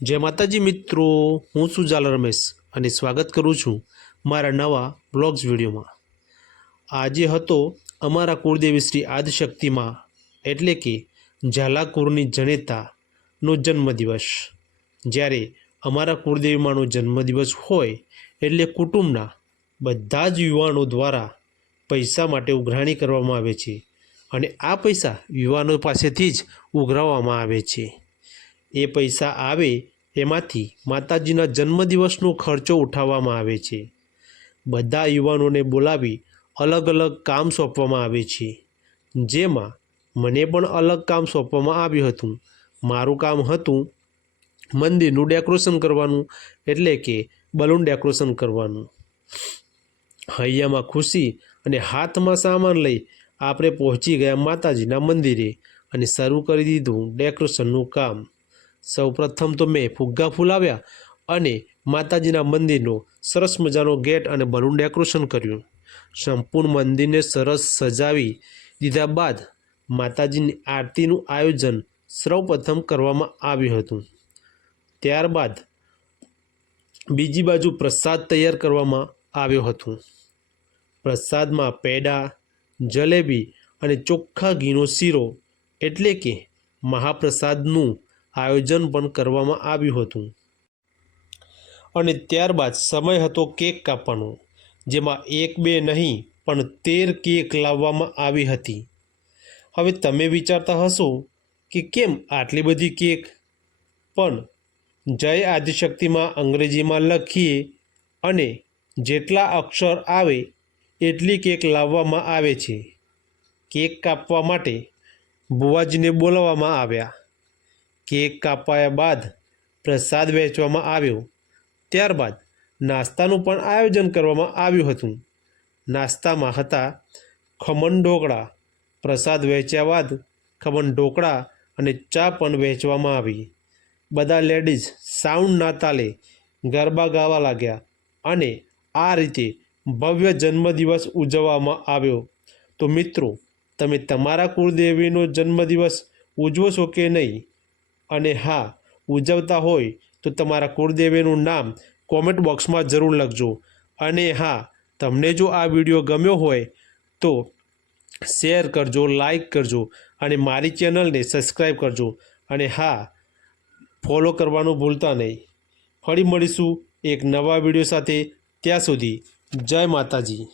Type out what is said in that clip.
जय माताजी मित्रों, हूँ છું ઝાલા રમેશ અને સ્વાગત કરું છું મારા નવા બ્લોગ્સ વિડીયોમાં। આજે હતો અમારા કુળદેવી શ્રી આદિશક્તિમાં એટલે કે ઝાલાકુરની જનેતાનો જન્મદિવસ। જ્યારે અમારા કુળદેવીમાંનો જન્મદિવસ હોય એટલે કુટુંબના બધા જ યુવાનો દ્વારા પૈસા માટે ઉઘરાણી કરવામાં આવે છે અને આ પૈસા યુવાનો પાસેથી જ ઉઘરાવવામાં આવે છે। એ પૈસા આવે એમાંથી માતાજીના જન્મદિવસનો ખર્ચો ઉઠાવવામાં આવે છે। બધા યુવાનોને બોલાવી અલગ અલગ કામ સોંપવામાં આવે છે, જેમાં મને પણ અલગ કામ સોંપવામાં આવ્યું હતું। મારું કામ હતું મંદિરનું ડેકોરેશન કરવાનું, એટલે કે બલૂન ડેકોરેશન કરવાનું। હૈયામાં ખુશી અને હાથમાં સામાન લઈ આપણે પહોંચી ગયા માતાજીના મંદિરે અને શરૂ કરી દીધું ડેકોરેશનનું કામ। સૌપ્રથમ તો મેં ફુગ્ગા ફૂલાવ્યા અને માતાજીના મંદિરનો સરસ મજાનો ગેટ અને બલૂન ડેકોરેશન કર્યું। સંપૂર્ણ મંદિરને સરસ સજાવી દીધા બાદ માતાજીની આરતીનું આયોજન સૌપ્રથમ કરવામાં આવ્યું હતું। ત્યારબાદ બીજી બાજુ પ્રસાદ તૈયાર કરવામાં આવ્યો હતો। પ્રસાદમાં પેડા, જલેબી અને ચોખ્ખા ઘીનો શીરો એટલે કે મહાપ્રસાદનું આયોજન પણ કરવામાં આવ્યું હતું। અને ત્યારબાદ સમય હતો કેક કાપવાનો, જેમાં 1-2 નહીં પણ 13 કેક લાવવામાં આવી હતી। હવે તમે વિચારતા હશો કે કેમ આટલી બધી કેક? પણ જય આદિશક્તિમાં અંગ્રેજીમાં લખીએ અને જેટલા અક્ષર આવે એટલી કેક લાવવામાં આવે છે। કેક કાપવા માટે બુવાજીને બોલાવવામાં આવ્યા। કેક કાપાયા બાદ પ્રસાદ વહેંચવામાં આવ્યો। ત્યારબાદ નાસ્તાનું પણ આયોજન કરવામાં આવ્યું હતું। નાસ્તામાં હતા ખમણ ઢોકળા। પ્રસાદ વહેંચ્યા બાદ ખમણ ઢોકળા અને ચા પણ વહેંચવામાં આવી। બધા લેડીઝ સાઉન્ડના તાલે ગરબા ગાવા લાગ્યા અને આ રીતે ભવ્ય જન્મદિવસ ઉજવવામાં આવ્યો। તો મિત્રો, તમે તમારા કુળદેવીનો જન્મદિવસ ઉજવો છો કે નહીં? અને હા, ઉજવતા હોય તો તમારા કુળદેવીનું નામ કોમેન્ટ બોક્સમાં જરૂર લખજો। અને હા, તમને જો આ વિડીયો ગમ્યો હોય તો શેર કરજો, લાઈક કરજો અને મારી ચેનલને સબસ્ક્રાઈબ કરજો। અને હા, ફોલો કરવાનું ભૂલતા નહીં। ફરી મળીશું એક નવા વિડીયો સાથે। ત્યાં સુધી જય માતાજી।